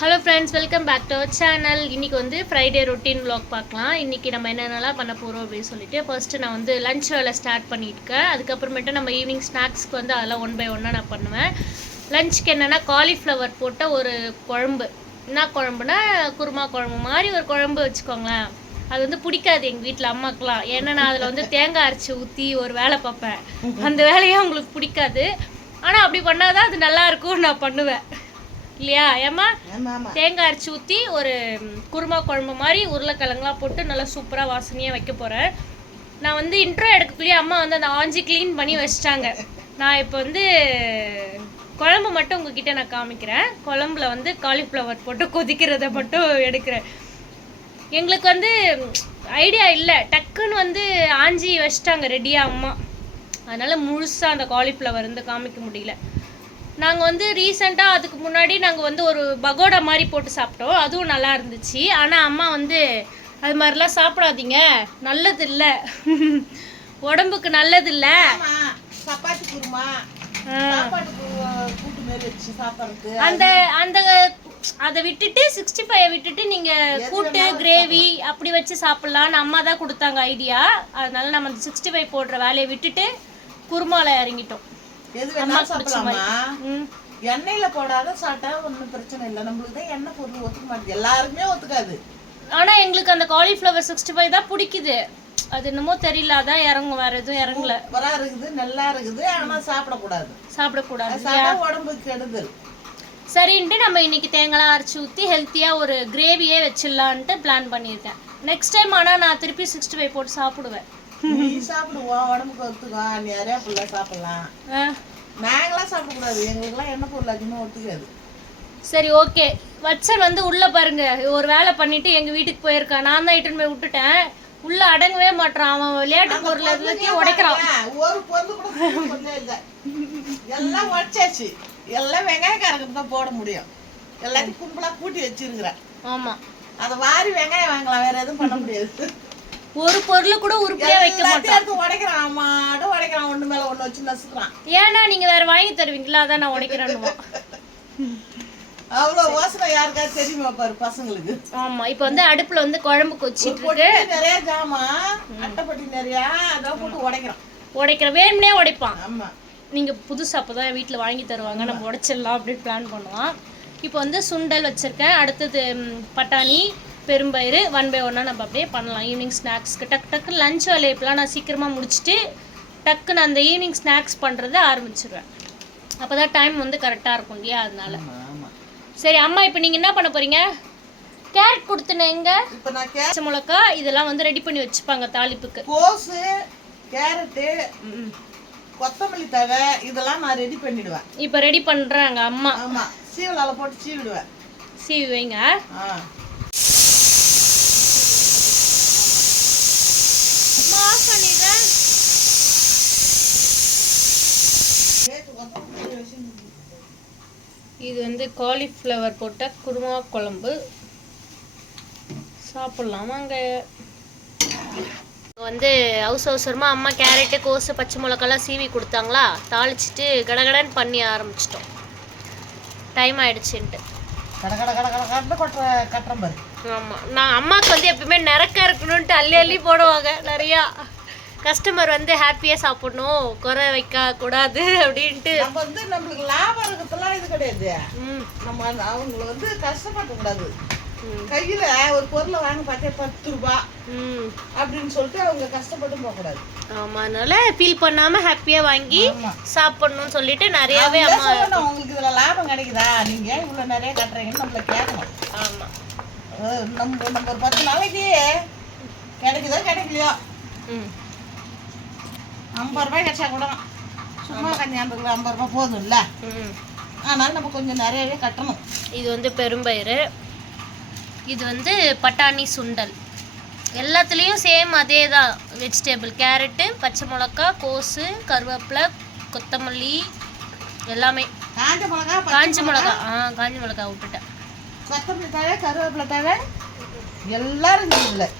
Hello friends, welcome back to our channel. இன்றைக்கி வந்து Friday routine vlog பார்க்கலாம். இன்றைக்கி நம்ம என்னென்னலாம் பண்ண போகிறோம் அப்படின்னு சொல்லிட்டு ஃபர்ஸ்ட்டு நான் வந்து லன்ச் வேலை ஸ்டார்ட் பண்ணியிருக்கேன். அதுக்கப்புறமேட்டு நம்ம ஈவினிங் ஸ்நாக்ஸ்க்கு வந்து அதெல்லாம் ஒன் பை ஒன்னாக நான் பண்ணுவேன். லன்ச்சுக்கு என்னென்னா காலிஃப்ளவர் போட்ட ஒரு குழம்பு. என்ன குழம்புனா குருமா குழம்பு மாதிரி ஒரு குழம்பு வச்சுக்கோங்களேன். அது வந்து பிடிக்காது எங்கள் வீட்டில் அம்மாக்கெலாம். ஏன்னா நான் அதில் வந்து தேங்காய் அரைச்சி ஊற்றி ஒரு வேலை பார்ப்பேன். அந்த வேலையும் அவங்களுக்கு பிடிக்காது. ஆனால் அப்படி பண்ணால் தான் அது நல்லாயிருக்கும், நான் பண்ணுவேன் இல்லையா ஏம்மா? தேங்காய் அரைச்சி ஊற்றி ஒரு குருமா குழம்பு மாதிரி உருளைக்கிழங்குலாம் போட்டு நல்லா சூப்பராக வாசனையாக வைக்க போகிறேன். நான் வந்து இன்ட்ரோ எடுக்கக்குள்ளேயே அம்மா வந்து அந்த ஆஞ்சி க்ளீன் பண்ணி வச்சிட்டாங்க. நான் இப்போ வந்து குழம்பு மட்டும் உங்ககிட்ட நான் காமிக்கிறேன். குழம்புல வந்து காலிஃப்ளவர் போட்டு கொதிக்கிறத மட்டும் எடுக்கிறேன். எங்களுக்கு வந்து ஐடியா இல்லை, டக்குன்னு வந்து ஆஞ்சி வச்சிட்டாங்க ரெடியாக அம்மா. அதனால் முழுசாக அந்த காலிஃப்ளவர் வந்து காமிக்க முடியல. நாங்கள் வந்து ரீசெண்டாக அதுக்கு முன்னாடி நாங்கள் வந்து ஒரு பகோடா மாதிரி போட்டு சாப்பிட்டோம். அதுவும் நல்லா இருந்துச்சு. ஆனால் அம்மா வந்து அது மாதிரிலாம் சாப்பிடாதீங்க, நல்லது இல்லை, உடம்புக்கு நல்லது இல்லை. சப்பாத்தி குருமா அந்த அந்த அதை விட்டுட்டு 65 விட்டுட்டு நீங்கள் கூட்டு கிரேவி அப்படி வச்சு சாப்பிட்லான்னு அம்மா தான் கொடுத்தாங்க ஐடியா. அதனால நம்ம அந்த 65 போடுற வேலையை விட்டுட்டு குருமாவில் இறங்கிட்டோம். எண்ணெயில போடாத சாப்பிட்டா ஒன்றும் பிரச்சனை இல்லை. நம்மளுக்கு தான் எண்ணெய் பொருள் ஒத்துக்க மாட்டேங்குது, எல்லாருக்குமே ஒத்துக்காது. ஆனா எங்களுக்கு அந்த காலிஃப்ளவர் 65 தான் பிடிக்குது. அது என்னமோ தெரியல, அதான் இறங்கும், வேற எதுவும் இறங்கல. வரா இருக்குது, நல்லா இருக்குது. ஆனா சாப்பிடக்கூடாது, உடம்புக்கு கெடுதல். சரின்ட்டு நம்ம இன்னைக்கு தேங்காய் அரைச்சி ஊற்றி ஹெல்த்தியாக ஒரு கிரேவியே வச்சிடலான்ட்டு பிளான் பண்ணியிருக்கேன். நெக்ஸ்ட் டைம் ஆனால் நான் திருப்பி 65 போட்டு சாப்பிடுவேன். நீ சாப்பிடுவோம், உடம்புக்கு ஒத்துக்கும். நீ நிறையா புள்ள சாப்பிடலாம். நாங்களாம் சாப்பிடக்கூடாது, எங்களுக்குலாம் எண்ணெய் பொருள் அதிகமாக ஒத்துக்காது. சரி, ஓகே. வச்சன் வந்து உள்ளே பாருங்க, ஒரு வேலை பண்ணிட்டு எங்கள் வீட்டுக்கு போயிருக்கான். நான் தான் இட்டுன்னு போய் விட்டுட்டேன். உள்ள அடங்கவே மாட்டான். அவன் விளையாட்டு பொருள் எல்லாத்தையும் உடைக்கிறான். ஒரு பொருள் கூட இல்லை, எல்லாம் உடைச்சாச்சு. எல்லாம் வெங்காயக்காரங்க தான் போட முடியும். எல்லாத்தையும் கும்பலா கூட்டி வச்சிருக்கிறேன். ஆமா, அதை வாரி வெங்காயம் வாங்கலாம், வேற எதுவும் பண்ண முடியாது. ஒரு பொருள் கூட உருப்படியா வைக்க மாட்டான். உடைக்கிறான், மாடு உடைக்கிறான், ஒண்ணு மேல ஒண்ணு வச்சு நசுக்கிறான். ஏன்னா நீங்க வேற வாங்கி தருவீங்களா? அதான் நான் உடைக்கிறேன்னு. அவ்வளவு வாசனை யாருக்காவது தெரியுமா பாரு பசங்களுக்கு. ஆமா, இப்ப வந்து அடுப்புல வந்து குழம்பு கொச்சிட்டு இருக்கு. நிறைய ஜாமா அட்டைப்பட்டி நிறைய அதான் போட்டு உடைக்கிற வேணும்னே உடைப்பான். ஆமா, நீங்க புதுசா அப்பதான் வீட்டுல வாங்கி தருவாங்க, நம்ம உடைச்சிடலாம் அப்படின்னு பிளான் பண்ணுவோம். இப்போ வந்து சுண்டல் வச்சிருக்கேன். அடுத்தது பட்டாணி, பெரும்பயிறு, ஒன் பை ஒன்னா நம்ம அப்படியே பண்ணலாம். ஈவினிங் ஸ்நாக்ஸ்க்கு டக்கு டக்கு லஞ்ச் வேலையை இப்போலாம் நான் சீக்கிரமாக முடிச்சுட்டு டக்குன்னு அந்த ஈவினிங் ஸ்நாக்ஸ் பண்ணுறதை ஆரம்பிச்சிடுவேன். அப்போ தான் டைம் வந்து கரெக்டாக இருக்கும் இல்லையா? அதனால சரி அம்மா, இப்போ நீங்கள் என்ன பண்ண போகிறீங்க? கேரட் கொடுத்துனேங்க, பச்சை மிளகா இதெல்லாம் வந்து ரெடி பண்ணி வச்சுப்பாங்க தாளிப்புக்கு. கோஸு, கேரட்டு, கொத்தமல்லி தழை இதெல்லாம் நான் ரெடி பண்ணிடுவேன். இப்போ ரெடி பண்ணுறாங்க அம்மா. ஆமாம், சீவலால போட்டு சீவிடுவேன். சீவி வைங்க. இது வந்து காலிஃப்ளவர் போட்ட குருமா குழம்பு சாப்பிட்லாம் வாங்க. வந்து அவசரமாக அம்மா கேரட்டு, கோஸு, பச்சை மிளகாலாம் சீவி கொடுத்தாங்களா, தாளிச்சிட்டு கடகடன்னு பண்ணி ஆரம்பிச்சிட்டோம். டைம் ஆயிடுச்சுன்ட்டு. ஆமாம், நான் அம்மாவுக்கு வந்து எப்பவுமே நிறக்க இருக்கணும்ன்ட்டு அள்ளி அள்ளி போடுவாங்க நிறையா. கஸ்டமர் வந்து ஹாப்பியாக சாப்பிடணும், குறை வைக்க கூடாது அப்படின்ட்டு. நம்ம வந்து நம்மளுக்கு லாபம் இருக்கிறதுலாம் இது கிடையாது. நம்ம அவங்கள வந்து கஷ்டப்பட கூடாது. கையில ஒரு பொருளை வாங்க பார்த்தே 10 ரூபாய் அப்படின்னு சொல்லிட்டு அவங்க கஷ்டப்பட்டு போக கூடாது. ஆமா, அதனால ஃபீல் பண்ணாம ஹாப்பியா வாங்கி சாப்பிடணும்னு சொல்லிட்டு நிறையவே அம்மா உங்களுக்கு இதுல லாபம் கிடைக்குதா, நீங்க இவ்வளவு நிறைய கட்டுறீங்கன்னு நம்மள கேட்கணும். ஆமா, நம்ம ஒரு 10 நாளைக்கு கிடைக்குதோ கிடைக்கலையோ 50 ரூபாய் கிடைச்சா கூட சும்மா கன்னியாகுமரிக்கு 50 ரூபாய் போதும் இல்லை. அதனால நம்ம கொஞ்சம் நிறையவே கட்டணும். இது வந்து பெரும்பயிறு, இது வந்து பட்டாணி சுண்டல். எல்லாத்துலேயும் சேம் அதே தான் வெஜிடபிள். கேரட்டு, பச்சை மிளகா, கோஸு, கருவேப்பிலை, கொத்தமல்லி எல்லாமே. காஞ்ச மிளகா, காஞ்ச மிளகா விட்டுட்டேன். கொத்தமல்லி தழை, கருவேப்பிலை தழை எல்லாரும் இல்லை.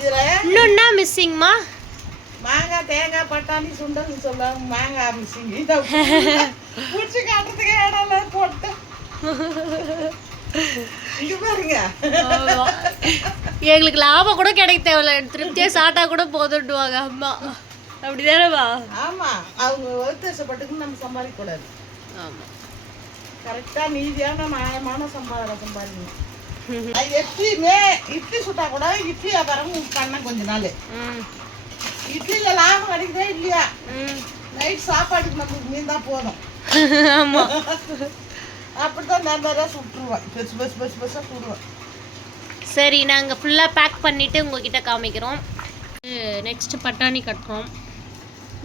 இதில் இன்னொன்னா மிஸ்ஸிங்மா, மாங்காய், தேங்காய், பட்டாணி சுண்டல் சொல்லுவாங்க. மாங்காய் மிஸ்ஸிங், பிடிச்சி காட்டுறதுக்கு இடம் போட்டு இங்க பாருங்க. ஆமா. எங்களுக்கு லாபம் கூட கிடைக்க தேவையில்ல, திருப்தியா சாப்பிட்டா கூட போதுண்டுவாங்க அம்மா. அப்படிதானேவா? ஆமா, அவங்க ஒருத்தேசப்பட்டுக்கு நம்ம சம்பாதிக்க கூடாது. ஆமா, கரெக்டா நீதியான நியாயமான சம்பாதிக்கணும். எப்பயுமே இட்லி சுட்டா கூட இட்லி வியாபாரம் பண்ண கொஞ்ச நாள். இட்லியில லாபம் கிடைக்குதே இல்லையா, நைட் சாப்பாட்டுக்கு நமக்கு மீன் தான் போதும். ஆமா. அப்படித்தான் நிறைய சுட்டுருவோம், பெருசு பெருசு பெருசு பெருசா சுடுவோம். சரி, நாங்கள் ஃபுல்லாக பேக் பண்ணிவிட்டு உங்ககிட்ட காமிக்கிறோம். நெக்ஸ்ட் பட்டாணி கட்டுறோம்.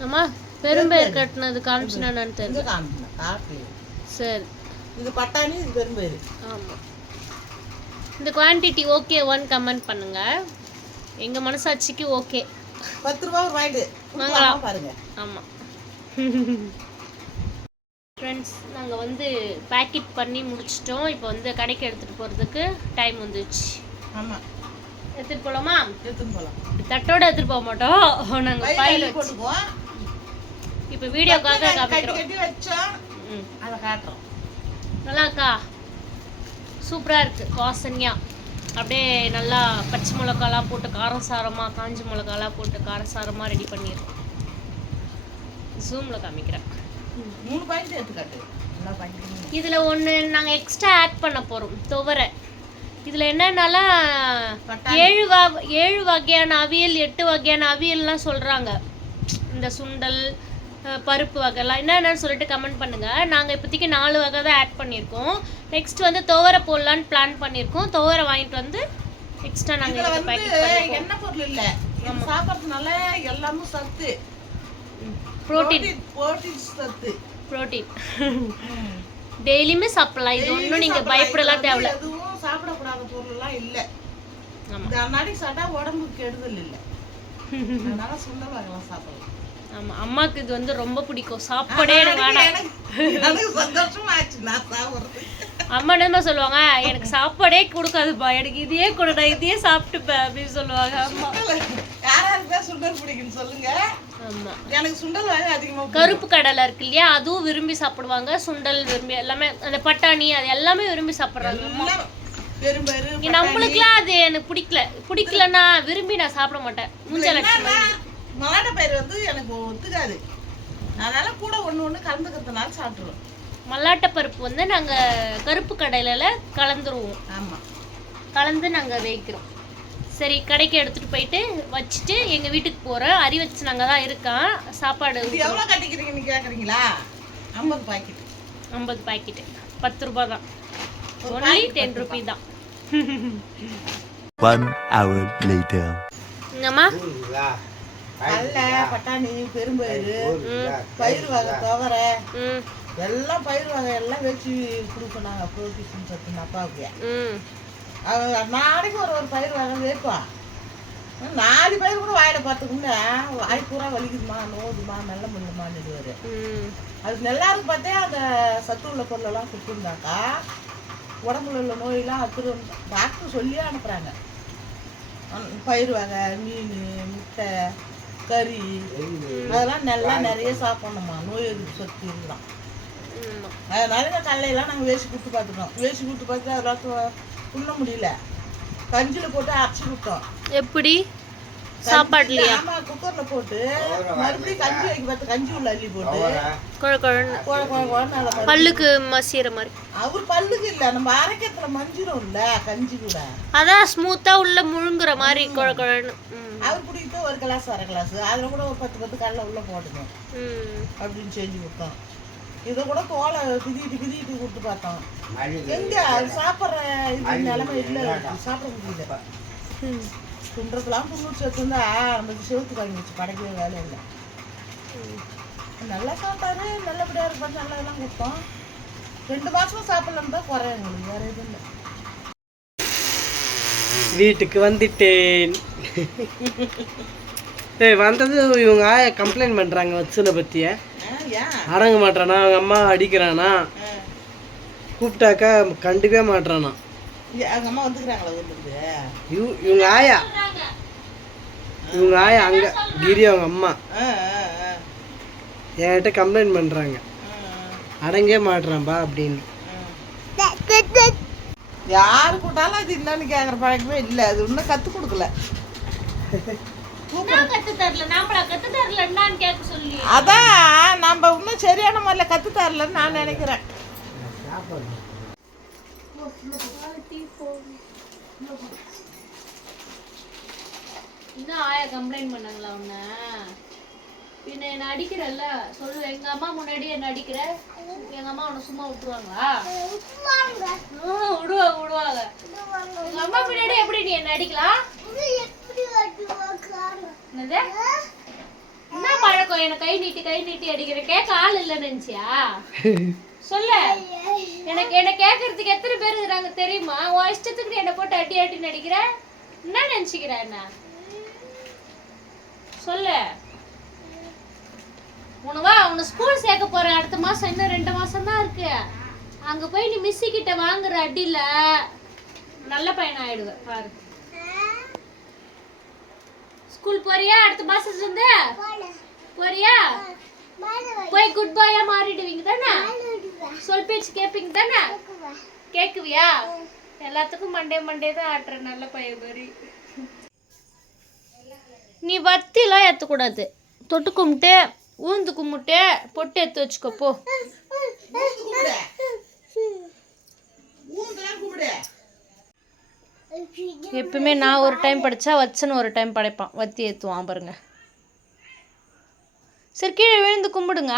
நம்ம பெரும்பயிர் கட்டினது காமிச்சுனான்னு தெரிஞ்சு சரி. இது பட்டாணி, இது பெரும்பயிர். ஆமாம். இந்த குவான்டிட்டி ஓகே ஒன் கமெண்ட் பண்ணுங்க. எங்கள் மனசாட்சிக்கு ஓகே. 10 ரூபா வாங்கிட்டு வாங்கலாம் பாருங்க. ஆமாம் ஃப்ரெண்ட்ஸ், நாங்கள் வந்து பேக்கெட் பண்ணி முடிச்சிட்டோம். இப்போ வந்து கடைக்கு எடுத்துகிட்டு போகிறதுக்கு டைம் வந்துச்சு. ஆமாம், எடுத்துகிட்டு போகலாமா? எடுத்துன்னு போகலாம். தட்டோடு எடுத்துகிட்டு போக மாட்டோம், நாங்கள் பையில் போட்டுக்குவோம். இப்போ வீடியோக்காக காமிக்கிறோம். கட்டி வச்சோம், அதை காட்டுறோம். நல்லாக்கா, சூப்பராக இருக்குது, வாசனையாக. அப்படியே நல்லா பச்சை மிளகாலாம் போட்டு காரசாரமாக, காஞ்சி மிளகாலாம் போட்டு காரசாரமாக ரெடி பண்ணிடுறோம். ஜூமில் காமிக்கிறேன். 3 பாயிண்ட் எடுத்துக்காட்டு. நல்லா பாயிண்ட். இதில் ஒன்று நாங்கள் எக்ஸ்ட்ரா ஆட் பண்ண போகிறோம், துவரை. இதில் என்னென்னாலாம் 7 வகையான அவியல், 8 வகையான அவியல்லாம் சொல்கிறாங்க. இந்த சுண்டல், பருப்பு வகைலாம் என்னென்னு சொல்லிட்டு கமெண்ட் பண்ணுங்கள். நாங்கள் இப்போதைக்கு 4 வகை தான் ஆட் பண்ணியிருக்கோம். நெக்ஸ்ட் வந்து துவரை போடலான்னு பிளான் பண்ணியிருக்கோம். துவரை வாங்கிட்டு வந்து எக்ஸ்ட்ரா நாங்கள் என்ன பொருள் இல்லை, சாப்பிட்றதுனால எல்லாமே சத்து, புரோட்டீன் டெய்லியுமே சாப்பிடலாம். இது ஒன்றும் நீங்கள் பயப்படலாம் தேவையில்ல. எதுவும் சாப்பிடக்கூடாத பொருள்லாம் இல்லை. இந்த அன்னாடிக்கு சாப்பிட்டா உடம்புக்கு கெடுதல் இல்லை, அதனால சுண்டல் வகைலாம் சாப்பிடலாம். ஆமாம், அம்மாவுக்கு இது வந்து ரொம்ப பிடிக்கும். சாப்பாடே எனக்கு வேணாம். சந்தோஷமா ஆச்சு நான் சாப்பிட்றது. அம்மா என்ன சொல்லுவாங்க, எனக்கு சாப்பாடே கொடுக்காதுப்பா, எனக்கு இதையே கொடு, நான் இதையே சாப்பிட்டுப்பேன் அப்படின்னு சொல்லுவாங்க அம்மா. யாராருக்கு சுண்டல் பிடிக்குன்னு சொல்லுங்க. ஆமா, எனக்கு சுண்டல் வகை அதிகமாக. கருப்பு கடலை இருக்கு இல்லையா, அதுவும் விரும்பி சாப்பிடுவாங்க. சுண்டல் விரும்பி, எல்லாமே அந்த பட்டாணி அது எல்லாமே விரும்பி சாப்பிட்றாங்க. நம்மளுக்குலாம் அது எனக்கு பிடிக்கலன்னா விரும்பி நான் சாப்பிட மாட்டேன். மலாட்டை பயிர் வந்து எனக்கு ஒத்துக்காது, அதனால கூட ஒன்று கலந்துக்கிறதுனால சாப்பிட்ருவோம். மல்லாட்டை பருப்பு வந்து நாங்கள் கருப்பு கடலையில் கலந்துருவோம். ஆமாம், கலந்து நாங்கள் வேகிறோம். சரி, கடைக்கு எடுத்துகிட்டு போயிட்டு வச்சுட்டு எங்கள் வீட்டுக்கு போகிறோம். அரி வச்சு நாங்கள் தான் இருக்கோம். சாப்பாடு எவ்வளோ கட்டிக்கிறீங்கன்னு கேட்குறீங்களா? 50 பாக்கெட். 50 பாக்கெட்டு 10 ரூபா தான், ஒன்லி 10 ரூபி தான். 1 hour later. என்னம்மா? கடலை, பட்டாணி, பெரும்பயிறு, பயிர் வகை, துவரை, எல்லாம் பயிர் வகை எல்லாம் வச்சு கொடுப்போம் நாங்கள். ப்ரோட்டீன் சத்து அப்பாவுக்கு நாளைக்கு ஒரு பயிர் வகை வைப்போம். 4 பயிர் கூட வாயில பார்த்துக்குன்னு வாய் பூரா வலிக்குதுமா, நோதுமா, நல்ல முள்ளுமான்னு. அது நல்லாருக்கு பார்த்தே அந்த சத்து உள்ள பொருளெல்லாம் கொடுத்துருந்தாக்கா உடம்புல உள்ள நோயெல்லாம் அத்துரும் டாக்டர் சொல்லியே அனுப்புகிறாங்க. பயிர் வகை, மீன், முட்டை, கறி அதெல்லாம் நல்லா நிறைய சாப்பிடணுமா, நோய் எதிர்ப்பு சக்தி இருக்குதான். அதனால இந்த கடலையெல்லாம் நாங்கள் வேசி கொடுத்து பார்த்துட்டோம். வேசி கொடுத்து பார்த்து அதெல்லாம் உண்ண முடியல, கஞ்சியில் போட்டு அரைச்சி கொடுத்தோம். எப்படி சாப்பாடுலையா? ஆமா, குக்கர்ல போட்டு மறுபடியும் கஞ்சி வைக்க பார்த்து கஞ்சி உள்ள அள்ளி போட்டு பல்லுக்கு மசிற மாதிரி. அவர் பல்லுக்கு இல்ல, நம்ம அரைக்கத்துல மஞ்சிரும் இல்ல கஞ்சி கூட, அதான் ஸ்மூத்தா உள்ள முழுங்குற மாதிரி குழகுழன்னு. அவர் குடிக்கிட்டு 1 கிளாஸ் 1/2 கிளாஸ் அதுல கூட ஒரு 10 கடலை உள்ள போட்டுக்கணும் அப்படின்னு செஞ்சு கொடுத்தோம். இதை கூட தோலை கிதிட்டு கொடுத்து பார்த்தோம். எங்க சாப்பிட்ற இது நிலைமை இல்லை, சாப்பிட முடியல. துன்றதுலாம் துண்ணூறு சேர்த்துருந்தா நமக்கு செவத்து வாங்கி வச்சு படைக்கவே வேலை இல்லை. நல்லா சாப்பிட்டாரு, நல்லபடியாக இருப்பாரு, நல்லா எல்லாம் கொடுத்தோம். 2 மாசமா சாப்பிடலாம் தான் குறை, எங்களுக்கு வேற எதுவும் இல்லை. வீட்டுக்கு வந்துட்டேன். வந்தது இவங்க ஆயா கம்ப்ளைண்ட் பண்ணுறாங்க வச்சுனை பற்றிய. அடங்க மாட்டானா, அவங்க அம்மா அடிக்கிறானா, கூப்பிட்டாக்கா கண்டுக்கவே மாட்டானா. அம்மா வந்துக்கிறாங்களா? இவங்க ஆயா அங்கே கிரி அவங்க அம்மா என்கிட்ட கம்ப்ளைண்ட் பண்ணுறாங்க, அடங்கே மாட்டுறான்பா அப்படின்னு. யாரு கூட்டாலும் அது என்னன்னு கேட்குற பழக்கமே இல்லை. அது இன்னும் கற்றுக் கொடுக்கல. நான் கத்து தரல, நாமளா கத்து தரலன்னு கேட்க சொல்லி. அதான் நம்ம இன்னும் சரியான முறையில் கற்று தரலன்னு நான் நினைக்கிறேன். இன்னும் ஆயா கம்ப்ளைண்ட் பண்ணாங்களா உன்ன? பின்ன என்ன அடிக்கிறல்ல சொல்லு. எங்க அம்மா முன்னாடி என்ன அடிக்கிற, எங்க அம்மா உன்னை சும்மா விட்டுருவாங்களா? விடுவாங்க. எங்க அம்மா முன்னாடி எப்படி நீ என்ன அடிக்கலாம்? என்னது? என்ன பழக்கம்? என்ன கை நீட்டி அடிக்கிறக்கே கால் இல்லைன்னு நினைச்சியா? சொல்லு. என்ன கேட்கறதுக்கு எத்தனை பேர் இருக்கிறாங்க தெரியுமா? உன் இஷ்டத்துக்கு நீ என்ன போட்டு அடி நடிக்கிற. என்ன நினைச்சுக்கிற? என்ன சொல்லு. உன்னை ஸ்கூல் சேர்க்க போறேன் அடுத்த மாசம். இன்னும் 2 மாசம் தான் இருக்கு. அங்க போய் நீ மிஸ்ஸி கிட்ட வாங்குற அடியில நல்ல பையன் ஆயிடுவ பாரு. ஸ்கூல் போறியா அடுத்த மாசத்துல இருந்து? போறியா? போய் குட் பாயா மாறிடுவீங்க தானே? சொல் பேச்சு கேப்பீங்க தானே? கேக்குவியா? எல்லாத்துக்கும் மண்டே தான் ஆட்டுற நல்ல பையன் மாதிரி. நீ வத்திலாம் ஏற்றக்கூடாது. தொட்டு கும்பிட்டு ஊந்து கும்பிட்டு பொட்டு எடுத்து வச்சுக்கோ போ. எப்பவுமே நான் ஒரு டைம் படித்தா வச்சன்னு ஒரு டைம் படைப்பான். வத்தி ஏற்றுவான் பாருங்க. சரி கீழே விழுந்து கும்பிடுங்க.